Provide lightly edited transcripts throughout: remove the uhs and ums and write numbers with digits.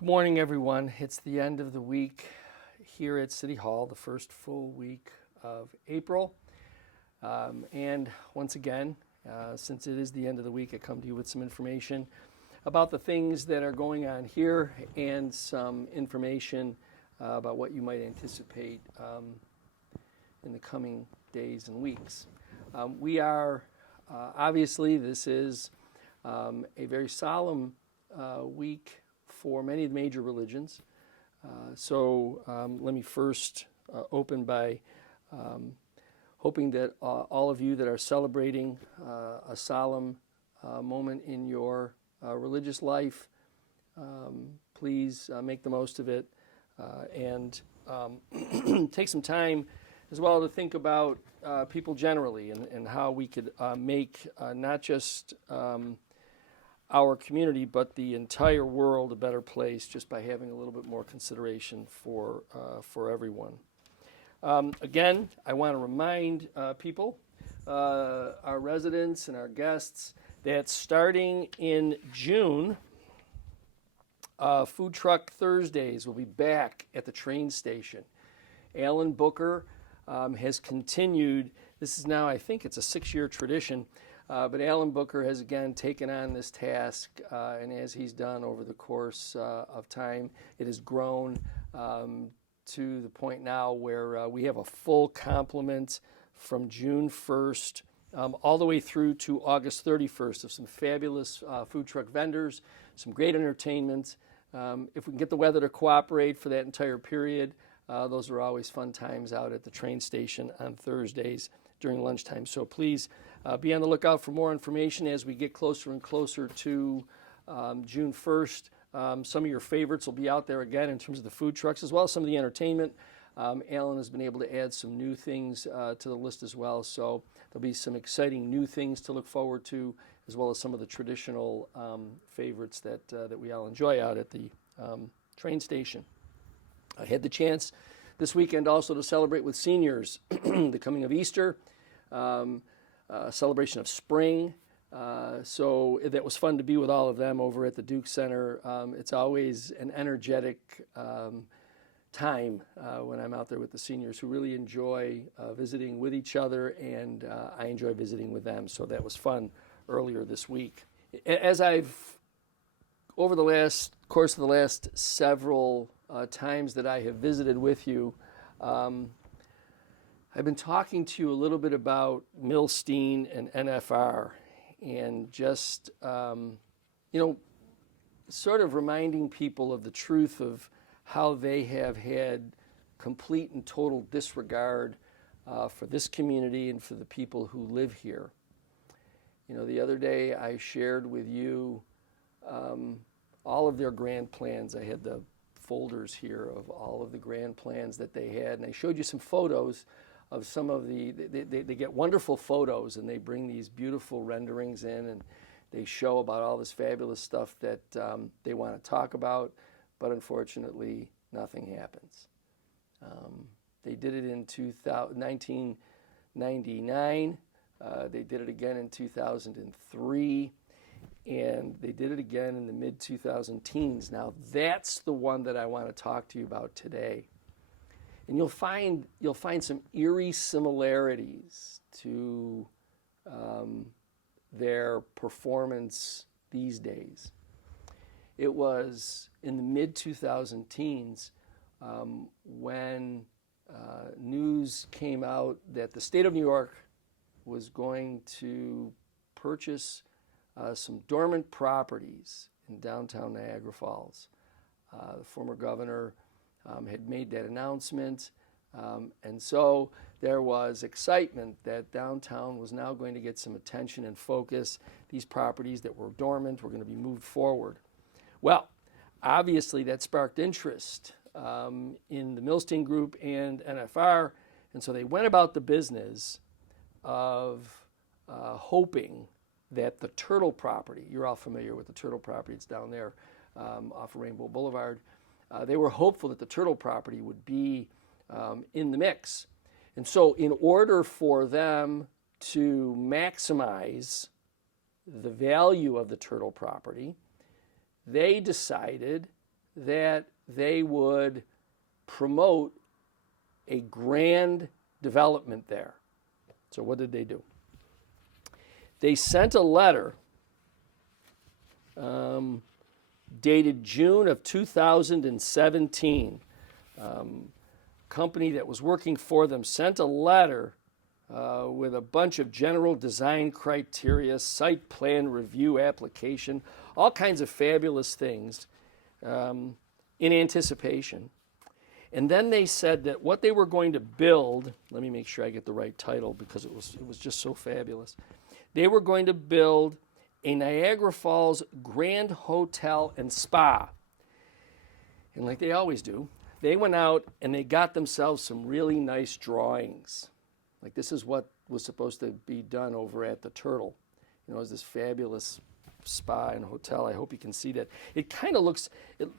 Good morning, everyone. It's the end of the week here at City Hall, the first full week of April. And once again, since it is the end of the week, I come to you with some information about the things that are going on here and some information about what you might anticipate in the coming days and weeks. We are, obviously, this is a very solemn week for many of the major religions. So let me first open by hoping that all of you that are celebrating a solemn moment in your religious life, please make the most of it and take some time as well to think about people generally and how we could make not just our community, but the entire world a better place just by having a little bit more consideration for everyone. Again, I want to remind people, our residents and our guests, that starting in June, Food Truck Thursdays will be back at the train station. Alan Booker has continued, this is now, I think it's a 6-year tradition, but Alan Booker has again taken on this task, and as he's done over the course of time, it has grown to the point now where we have a full complement from June 1st all the way through to August 31st of some fabulous food truck vendors, some great entertainment. If we can get the weather to cooperate for that entire period, those are always fun times out at the train station on Thursdays during lunchtime. So please be on the lookout for more information as we get closer and closer to June 1st. Some of your favorites will be out there again in terms of the food trucks as well as some of the entertainment. Alan has been able to add some new things to the list as well. So there'll be some exciting new things to look forward to, as well as some of the traditional favorites that we all enjoy out at the train station. I had the chance this weekend also to celebrate with seniors the coming of Easter, celebration of spring. So that was fun to be with all of them over at the Duke Center. It's always an energetic time when I'm out there with the seniors who really enjoy visiting with each other, and I enjoy visiting with them. So that was fun earlier this week. As I've, over the course of the last several times that I have visited with you, I've been talking to you a little bit about Milstein and NFR and just, sort of reminding people of the truth of how they have had complete and total disregard for this community and for the people who live here. You know, the other day I shared with you all of their grand plans. I had the folders here of all of the grand plans that they had, and I showed you some photos of some of they get wonderful photos, and they bring these beautiful renderings in, and they show about all this fabulous stuff that they want to talk about, but unfortunately nothing happens. They did it in 1999, they did it again in 2003, and they did it again in the mid-2010s. Now that's the one that I want to talk to you about today. And you'll find some eerie similarities to their performance these days. It was in the mid-2010s when news came out that the state of New York was going to purchase some dormant properties in downtown Niagara Falls. The former governor had made that announcement, and so there was excitement that downtown was now going to get some attention and focus. These properties that were dormant were going to be moved forward. Well, obviously that sparked interest in the Milstein Group and NFR, and so they went about the business of hoping that the Turtle property, you're all familiar with the Turtle property, it's down there off of Rainbow Boulevard. They were hopeful that the Turtle property would be in the mix. And so in order for them to maximize the value of the Turtle property, they decided that they would promote a grand development there. So what did they do? They sent a letter dated June of 2017. Company that was working for them sent a letter with a bunch of general design criteria, site plan review application, all kinds of fabulous things in anticipation. And then they said that what they were going to build, let me make sure I get the right title because it was just so fabulous. They were going to build a Niagara Falls Grand Hotel and Spa. And like they always do, they went out and they got themselves some really nice drawings. Like this is what was supposed to be done over at the Turtle. You know, it was this fabulous spa and hotel. I hope you can see that. It kind of looks,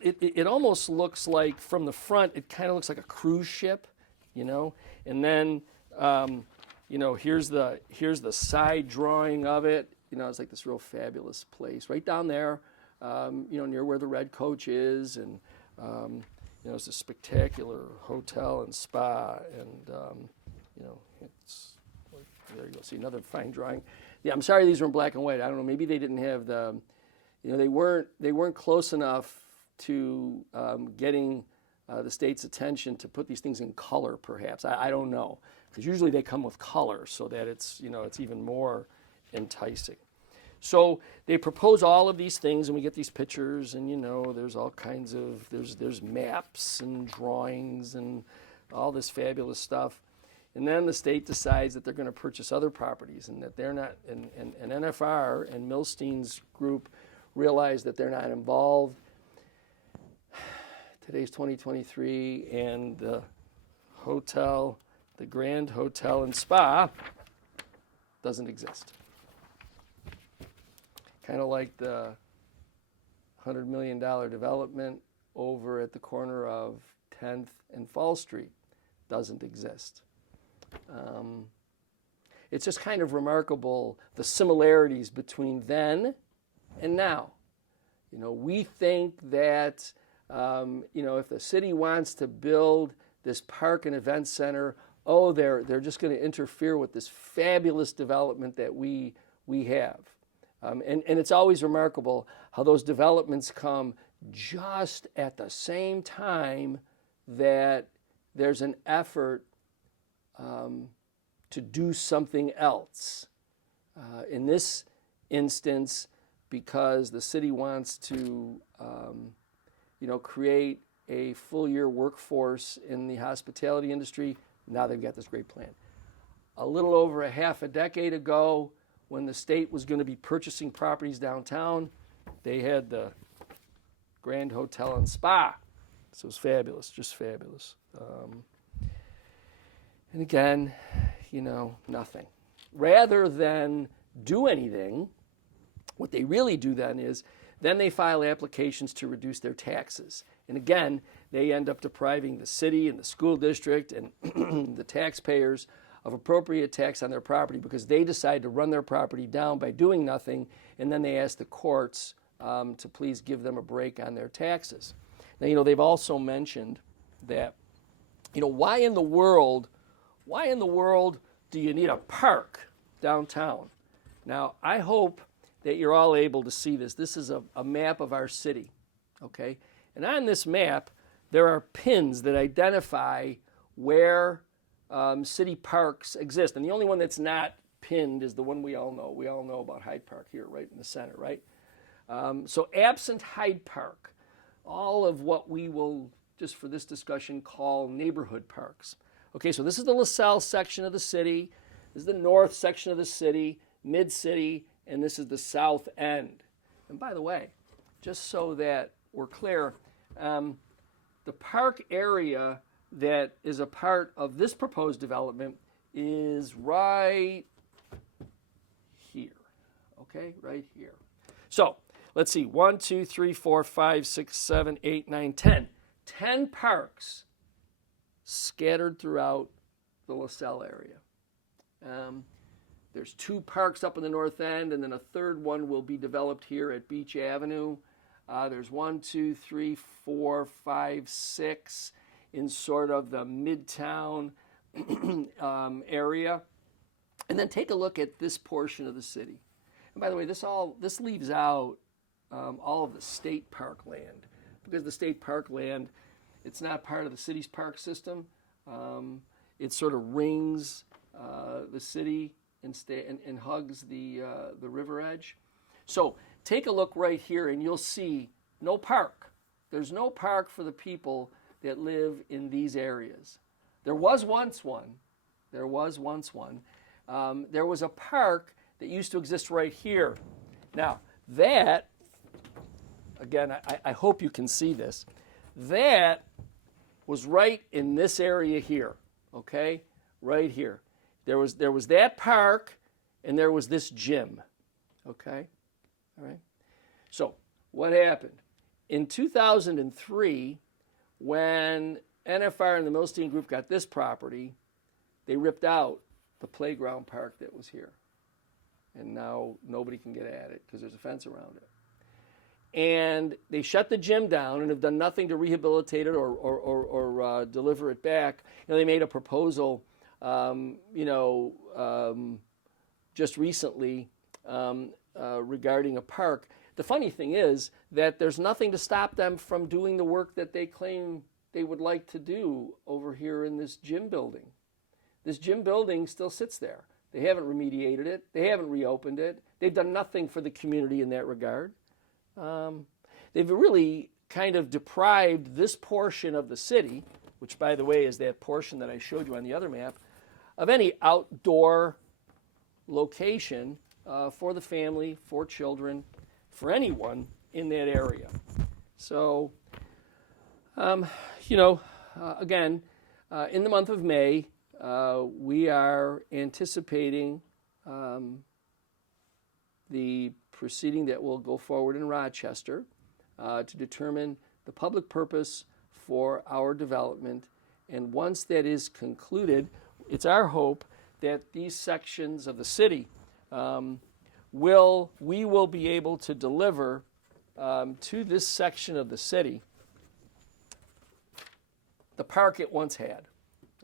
it almost looks like from the front, it kind of looks like a cruise ship, you know. And then, you know, here's the side drawing of it. You know, it's like this real fabulous place right down there, you know, near where the Red Coach is. And, you know, it's a spectacular hotel and spa. And, you know, it's, there you go. See another fine drawing. Yeah, I'm sorry these were in black and white. I don't know. Maybe they didn't have the, you know, they weren't close enough to getting the state's attention to put these things in color, perhaps. I don't know, because usually they come with color so that it's, you know, it's even more enticing. So they propose all of these things, and we get these pictures, and you know, there's all kinds of there's maps and drawings and all this fabulous stuff. And then the state decides that they're going to purchase other properties, and that they're not, and NFR and Milstein's group realize that they're not involved. Today's 2023, and the hotel, the Grand Hotel and Spa, doesn't exist. Kind of like the $100 million development over at the corner of 10th and Fall Street doesn't exist. It's just kind of remarkable the similarities between then and now. You know, we think that, you know, if the city wants to build this park and event center, oh, they're just going to interfere with this fabulous development that we have. And it's always remarkable how those developments come just at the same time that there's an effort to do something else. In this instance, because the city wants to, you know, create a full-year workforce in the hospitality industry, now they've got this great plan. A little over a half a decade ago, when the state was going to be purchasing properties downtown, they had the Grand Hotel and Spa. So it was fabulous, just fabulous. And again, you know, nothing. Rather than do anything, what they really do then is, then they file applications to reduce their taxes. And again, they end up depriving the city and the school district and the taxpayers of appropriate tax on their property because they decide to run their property down by doing nothing, and then they ask the courts to please give them a break on their taxes. Now, you know, they've also mentioned that, you know, why in the world do you need a park downtown? Now, I hope that you're all able to see this. This is a map of our city, okay? And on this map, there are pins that identify where city parks exist. And the only one that's not pinned is the one we all know. We all know about Hyde Park here, right in the center, right? So absent Hyde Park, all of what we will, just for this discussion, call neighborhood parks. Okay, so this is the LaSalle section of the city. This is the north section of the city, mid-city, and this is the south end. And by the way, just so that we're clear, the park area that is a part of this proposed development is right here, okay, right here. So let's see, 1, 2, 3, 4, 5, 6, 7, 8, 9, 10. 10 parks scattered throughout the LaSalle area. There's 2 parks up in the north end, and then a third one will be developed here at Beach Avenue. There's 1, 2, 3, 4, 5, 6 in sort of the midtown area. And then take a look at this portion of the city. And by the way, this leaves out all of the state park land, because the state park land, it's not part of the city's park system. It sort of rings the city and hugs the river edge. So take a look right here, and you'll see no park. There's no park for the people that live in these areas. There was once one. There was a park that used to exist right here. Now, that, again, I hope you can see this. That was right in this area here, okay? Right here. There was that park, and there was this gym, okay? All right? So, what happened? In 2003, when NFR and the Milstein Group got this property, they ripped out the playground park that was here. And now nobody can get at it because there's a fence around it. And they shut the gym down and have done nothing to rehabilitate it or deliver it back. You know, they made a proposal, just recently regarding a park. The funny thing is that there's nothing to stop them from doing the work that they claim they would like to do over here in this gym building. This gym building still sits there. They haven't remediated it. They haven't reopened it. They've done nothing for the community in that regard. They've really kind of deprived this portion of the city, which, by the way, is that portion that I showed you on the other map, of any outdoor location for the family, for children, for anyone in that area. So, again, in the month of May, we are anticipating the proceeding that will go forward in Rochester to determine the public purpose for our development. And once that is concluded, it's our hope that these sections of the city we will be able to deliver to this section of the city the park it once had,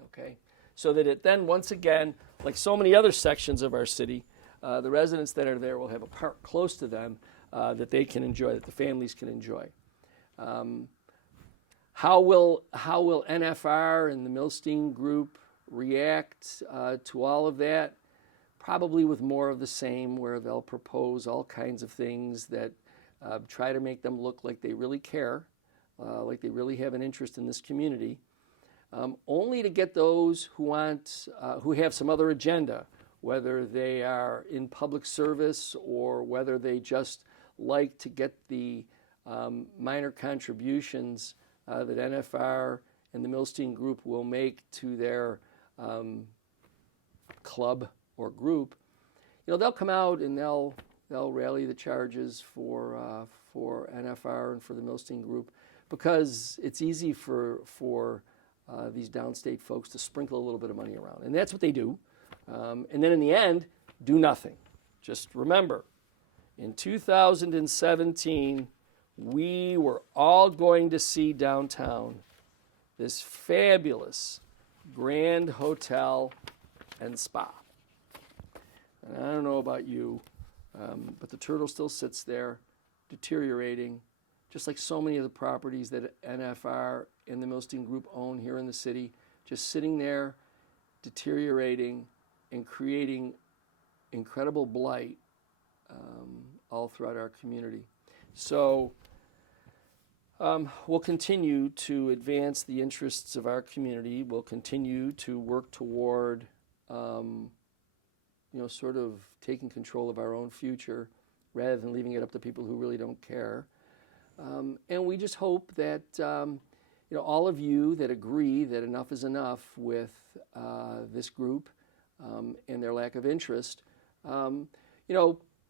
okay? So that it then, once again, like so many other sections of our city, the residents that are there will have a park close to them that they can enjoy, that the families can enjoy. How will NFR and the Milstein Group react to all of that? Probably with more of the same, where they'll propose all kinds of things that try to make them look like they really care, like they really have an interest in this community, only to get those who have some other agenda, whether they are in public service or whether they just like to get the minor contributions that NFR and the Milstein Group will make to their club or group. You know, they'll come out and they'll rally the charges for NFR and for the Milstein Group, because it's easy for these downstate folks to sprinkle a little bit of money around, and that's what they do. And then in the end, do nothing. Just remember, in 2017, we were all going to see downtown this fabulous grand hotel and spa. And I don't know about you, but the Turtle still sits there, deteriorating, just like so many of the properties that NFR and the Milstein Group own here in the city, just sitting there, deteriorating, and creating incredible blight all throughout our community. So we'll continue to advance the interests of our community. We'll continue to work toward, sort of taking control of our own future rather than leaving it up to people who really don't care. And we just hope that all of you that agree that enough is enough with this group and their lack of interest,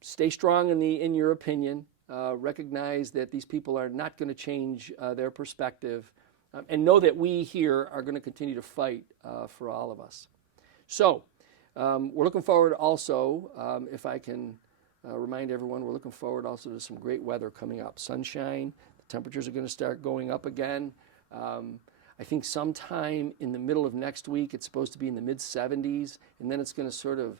stay strong in your opinion. Recognize that these people are not going to change their perspective, and know that we here are going to continue to fight for all of us. So we're looking forward also, if I can remind everyone we're looking forward also to some great weather coming up. Sunshine, the temperatures are going to start going up again. I think sometime in the middle of next week it's supposed to be in the mid-70s, and then it's going to sort of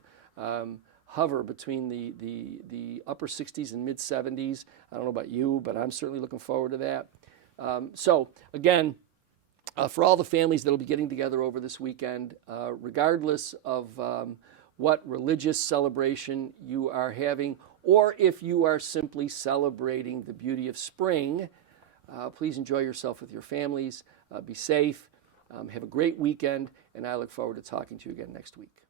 hover between the upper 60s and mid-70s. I don't know about you, but I'm certainly looking forward to that. So again, for all the families that will be getting together over this weekend, regardless of what religious celebration you are having, or if you are simply celebrating the beauty of spring, please enjoy yourself with your families. Be safe. Have a great weekend, and I look forward to talking to you again next week.